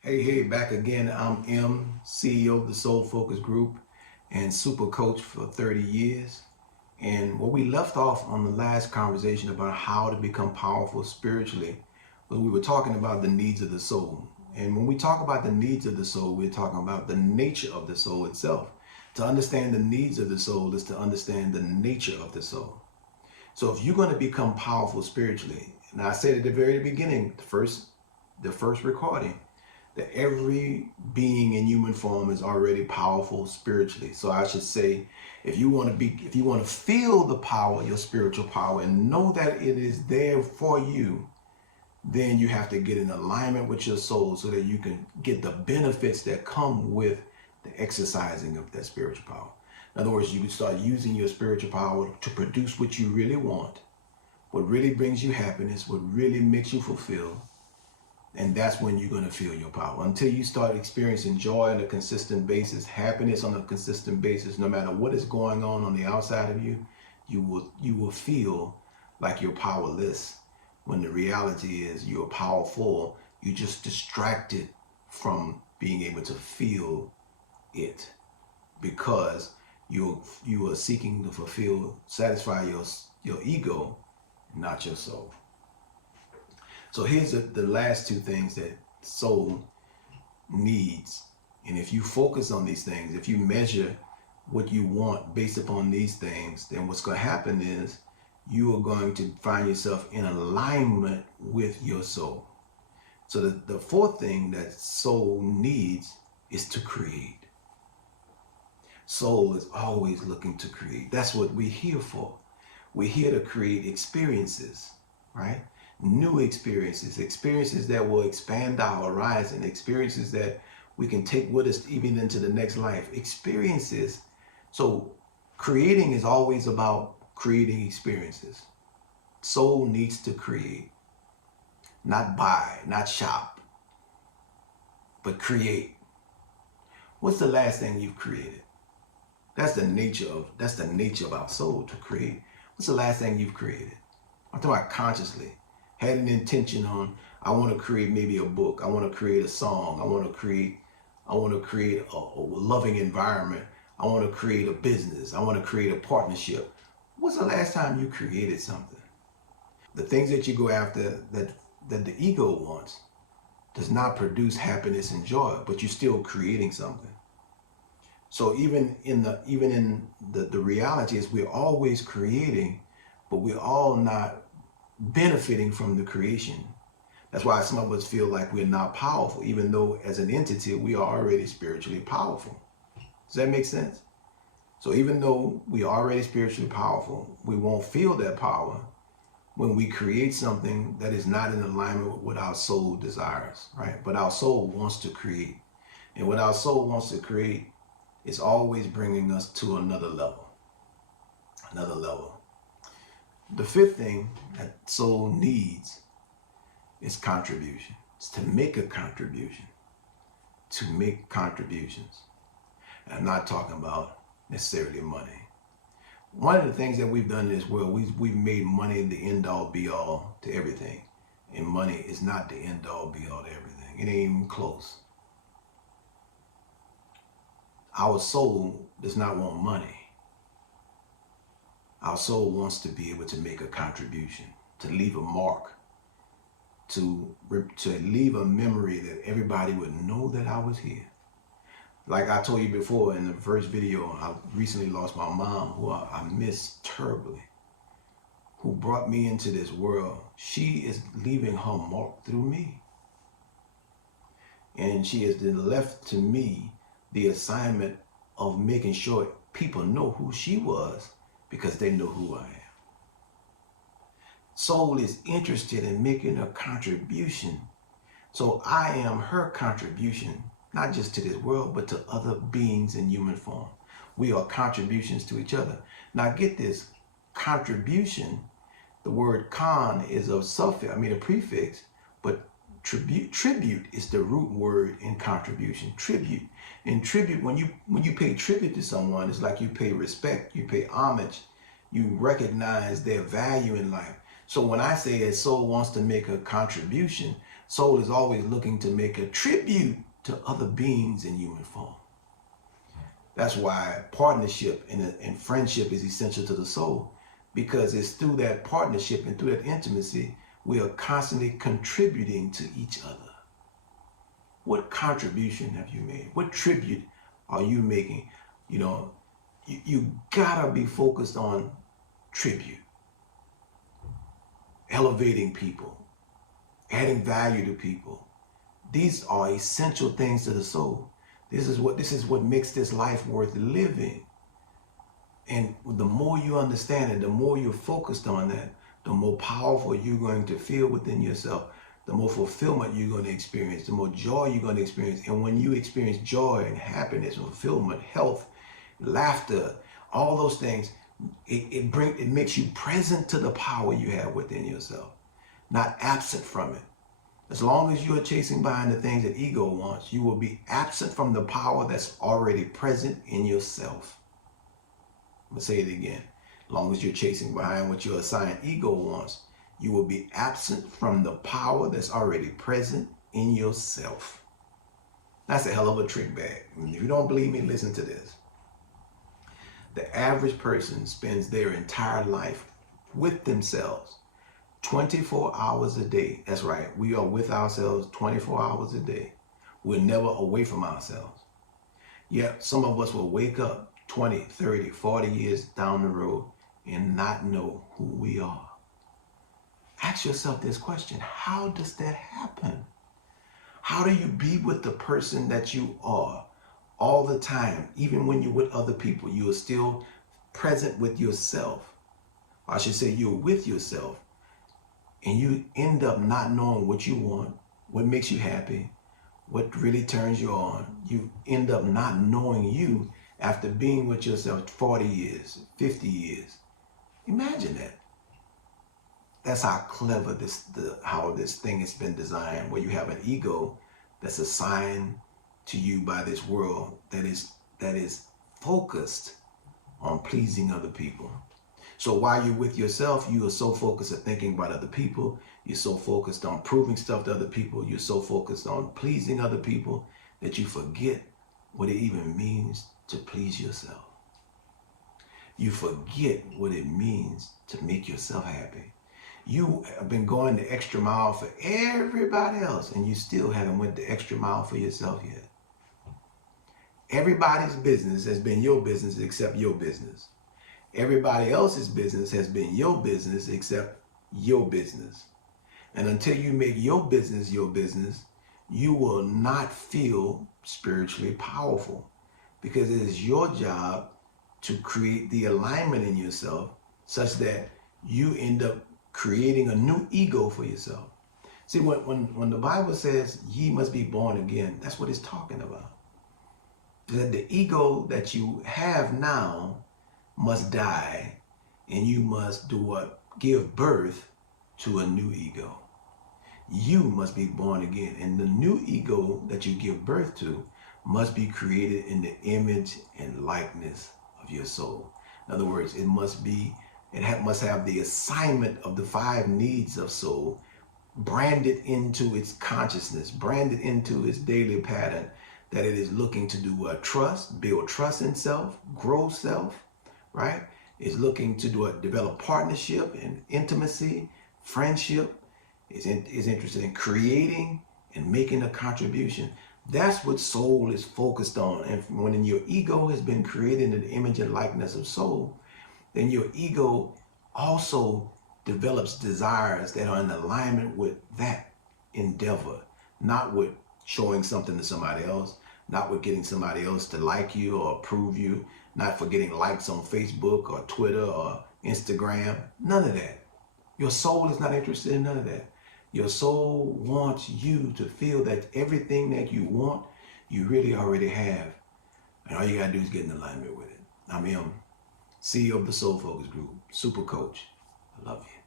Hey, back again. I'm M, CEO of the Soul Focus Group and super coach for 30 years. And what we left off on the last conversation about how to become powerful spiritually was we were talking about the needs of the soul. And when we talk about the needs of the soul, we're talking about the nature of the soul itself. To understand the needs of the soul is to understand the nature of the soul. So if you're going to become powerful spiritually, and I said at the very beginning, the first recording, that every being in human form is already powerful spiritually. So I should say, if you want to feel the power, your spiritual power, and know that it is there for you, then you have to get in alignment with your soul so that you can get the benefits that come with the exercising of that spiritual power. In other words, you can start using your spiritual power to produce what you really want, what really brings you happiness, what really makes you fulfilled. And that's when you're going to feel your power. Until you start experiencing joy on a consistent basis, happiness on a consistent basis, no matter what is going on the outside of you, you will feel like you're powerless. When the reality is you're powerful, you're just distracted from being able to feel it because you are seeking to satisfy your ego, not your soul. So here's the last two things that soul needs. And if you focus on these things, if you measure what you want based upon these things, then what's going to happen is you are going to find yourself in alignment with your soul. So the fourth thing that soul needs is to create. Soul is always looking to create. That's what we're here for. We're here to create experiences, right? New experiences, experiences that will expand our horizon, experiences that we can take with us even into the next life, experiences. So creating is always about creating experiences. Soul needs to create, not buy, not shop, but create. What's the last thing you've created? That's the nature of our soul, to create. What's the last thing you've created? I'm talking about consciously. Had an intention on, I want to create maybe a book. I want to create a song. I want to create a loving environment. I want to create a business. I want to create a partnership. What's the last time you created something? The things that you go after that the ego wants does not produce happiness and joy, but you're still creating something. So even in the reality is we're always creating, but we're all not benefiting from the creation. That's why some of us feel like we're not powerful, even though as an entity, we are already spiritually powerful. Does that make sense? So even though we are already spiritually powerful, we won't feel that power when we create something that is not in alignment with what our soul desires, right? But our soul wants to create. And what our soul wants to create is always bringing us to another level. Another level. The fifth thing that soul needs is contribution. It's to make a contribution. To make contributions. And I'm not talking about necessarily money. One of the things that we've done in this world, we've made money the end all be all to everything. And money is not the end all be all to everything. It ain't even close. Our soul does not want money. Our soul wants to be able to make a contribution, to leave a mark, to leave a memory that everybody would know that I was here. Like I told you before in the first video, I recently lost my mom, who I miss terribly, who brought me into this world. She is leaving her mark through me. And she has then left to me the assignment of making sure people know who she was, because they know who I am. Soul is interested in making a contribution. So I am her contribution, not just to this world, but to other beings in human form. We are contributions to each other. Now get this, contribution, the word con is a prefix, but tribute is the root word in contribution, tribute. And tribute, when you pay tribute to someone, it's like you pay respect, you pay homage, you recognize their value in life. So when I say a soul wants to make a contribution, Soul is always looking to make a tribute to other beings in human form. That's why partnership and friendship is essential to the soul, because it's through that partnership and through that intimacy, we are constantly contributing to each other. What contribution have you made? What tribute are you making? You know, you gotta be focused on tribute, elevating people, adding value to people. These are essential things to the soul. This is what makes this life worth living. And the more you understand it, the more you're focused on that, the more powerful you're going to feel within yourself, the more fulfillment you're going to experience, the more joy you're going to experience. And when you experience joy and happiness, fulfillment, health, laughter, all those things, it makes you present to the power you have within yourself, not absent from it. As long as you are chasing behind the things that ego wants, you will be absent from the power that's already present in yourself. I'm going to say it again. As long as you're chasing behind what your assigned ego wants, you will be absent from the power that's already present in yourself. That's a hell of a trick bag. If you don't believe me, listen to this. The average person spends their entire life with themselves 24 hours a day. That's right. We are with ourselves 24 hours a day. We're never away from ourselves. Yet some of us will wake up 20, 30, 40 years down the road and not know who we are. Ask yourself this question. How does that happen? How do you be with the person that you are all the time? Even when you're with other people, you are still present with yourself. Or I should say you're with yourself. And you end up not knowing what you want, what makes you happy, what really turns you on. You end up not knowing you after being with yourself 40 years, 50 years. Imagine that. That's how clever how this thing has been designed, where you have an ego that's assigned to you by this world that is focused on pleasing other people. So while you're with yourself, you are so focused on thinking about other people. You're so focused on proving stuff to other people. You're so focused on pleasing other people that you forget what it even means to please yourself. You forget what it means to make yourself happy. You have been going the extra mile for everybody else, and you still haven't went the extra mile for yourself yet. Everybody's business has been your business except your business. Everybody else's business has been your business except your business. And until you make your business, you will not feel spiritually powerful, because it is your job to create the alignment in yourself such that you end up creating a new ego for yourself. See, when the Bible says ye must be born again, that's what it's talking about. That the ego that you have now must die, and you must do what? Give birth to a new ego. You must be born again, and the new ego that you give birth to must be created in the image and likeness of your soul. In other words, it must have the assignment of the 5 needs of soul branded into its consciousness, branded into its daily pattern, that it is looking to do trust, build trust in self, grow self, right? Is looking to develop partnership and intimacy, friendship. Is interested in creating and making a contribution. That's what soul is focused on. And when your ego has been created in the image and likeness of soul, then your ego also develops desires that are in alignment with that endeavor, not with showing something to somebody else, not with getting somebody else to like you or approve you, not for getting likes on Facebook or Twitter or Instagram, none of that. Your soul is not interested in none of that. Your soul wants you to feel that everything that you want, you really already have. And all you gotta do is get in alignment with it. I'm him, CEO of the Soul Focus Group, Super Coach. I love you.